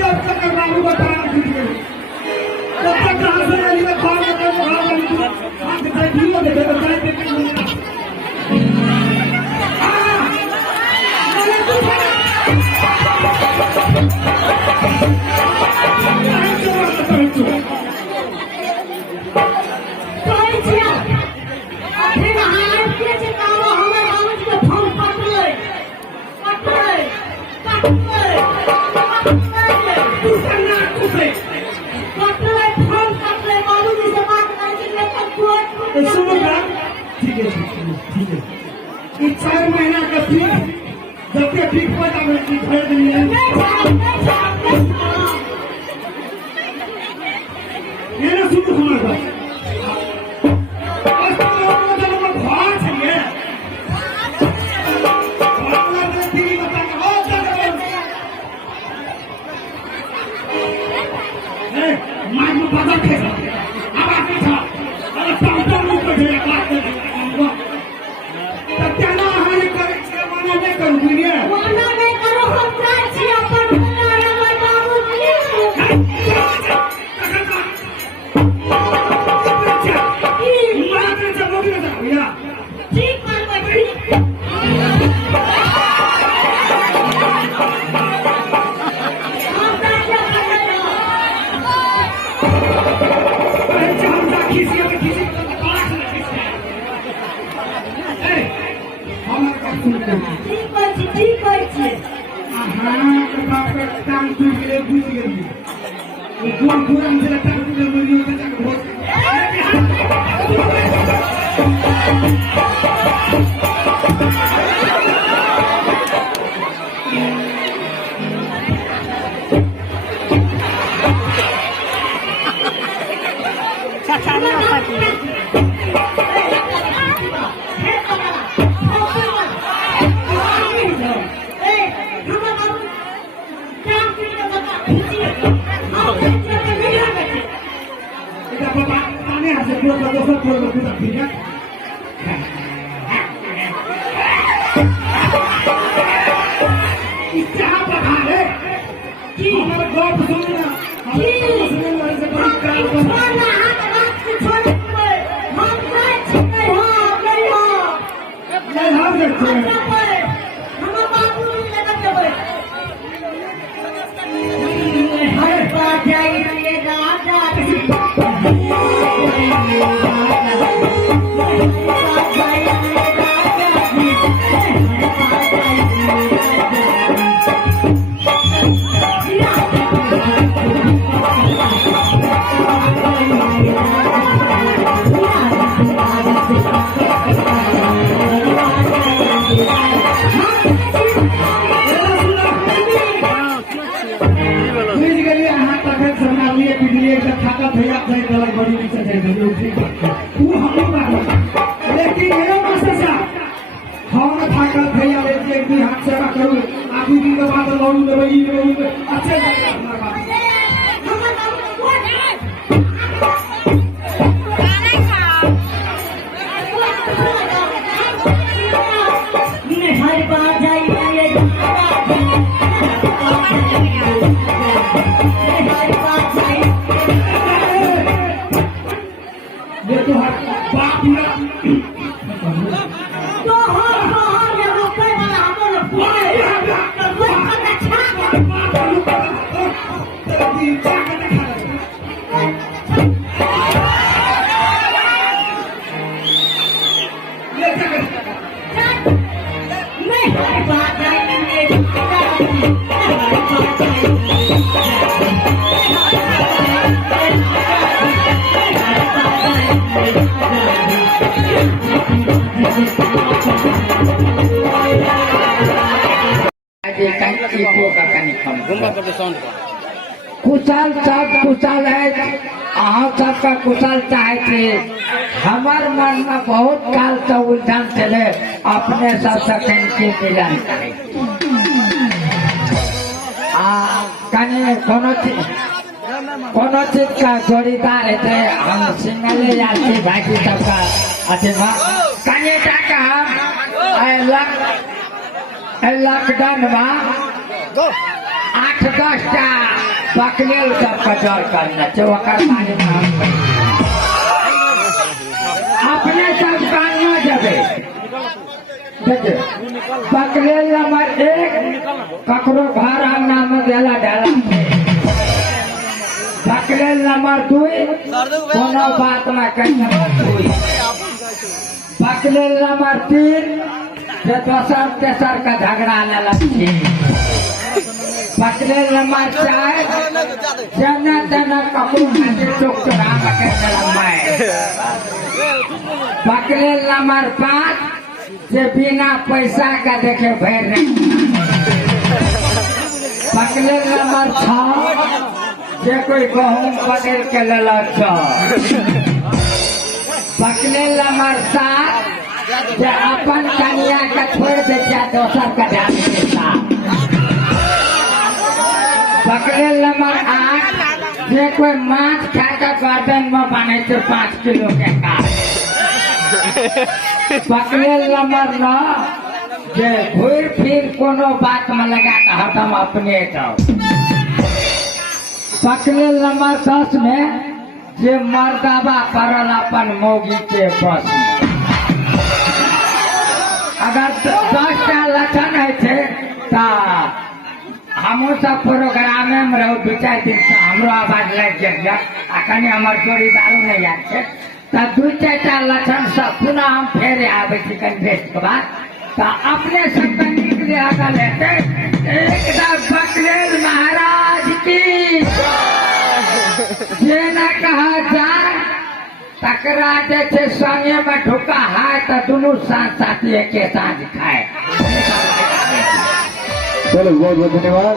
अब तक बाबू बताया तब तक कहाँ से आई मैं कौन बता ठीक है 4 महीना का फीस जब तक ठीक पता मैं घर नहीं है ये ना सुनो हमारा कुशल सब कुशल है, अहाँ सबका कुशल चाहे थे। हमार मन में बहुत काल से उलझन चले, अपने सब सखन के मिलन कने कोनो चीज का जोड़ीदार है, हम सिंगल यात्री भाई सबका अच्छे कने टाका हम लॉकडाउन में 8-10 टा पकड़ेल सबका जोर करना चौकर पानी में अपने सब कानना जबे देखिए पकड़ेल नंबर 1 ककरो घर अंगना में गेला डाला पकड़ेल नंबर 2 कोनो बात में कहीं पकड़ेल नंबर 3 जे दोसर तेसर का झगड़ा ललची पकड़ेल नंबर 4 जना तना ककरो खातिर चोक चोरा के लंबाई पकड़ेल नंबर 5 जे बिना पैसा का देखे भर पकड़ेल नंबर 6 जे कोई गहूम बदल के ललच पकड़ेल नंबर 7 जे अपन कन्या का छोड़ दे दोसर का ध्यान देता पकड़ेल नंबर 8 जे कोई माछ खाकर गर्दन में बने 5 किलो के काट पकड़ेल नंबर 9 जे घूर फिर कोनो बात में लगा के हरदम अपने जाओ पकड़ेल नंबर 10 में जे मर्दाबा पड़ल अपन मौगी के बस में अगर 10टा लक्षण है तो हमू सब प्रोग्राम में रहो 2-4 दिन से हमरो आवाज लग जाए अखनी हमार जोड़ीदारो नहीं आए तो 2-4टा लक्षण सब पुनः हम फेरे आवे रेस्ट के बाद तो अपने सब निकले अगल हेते एकदम पकड़ेल महाराज की जे न कहा जाए तकरा जे संगे में ढुका है तो दोनों साथ साथी के साथ खाए। चलो बहुत बहुत धन्यवाद।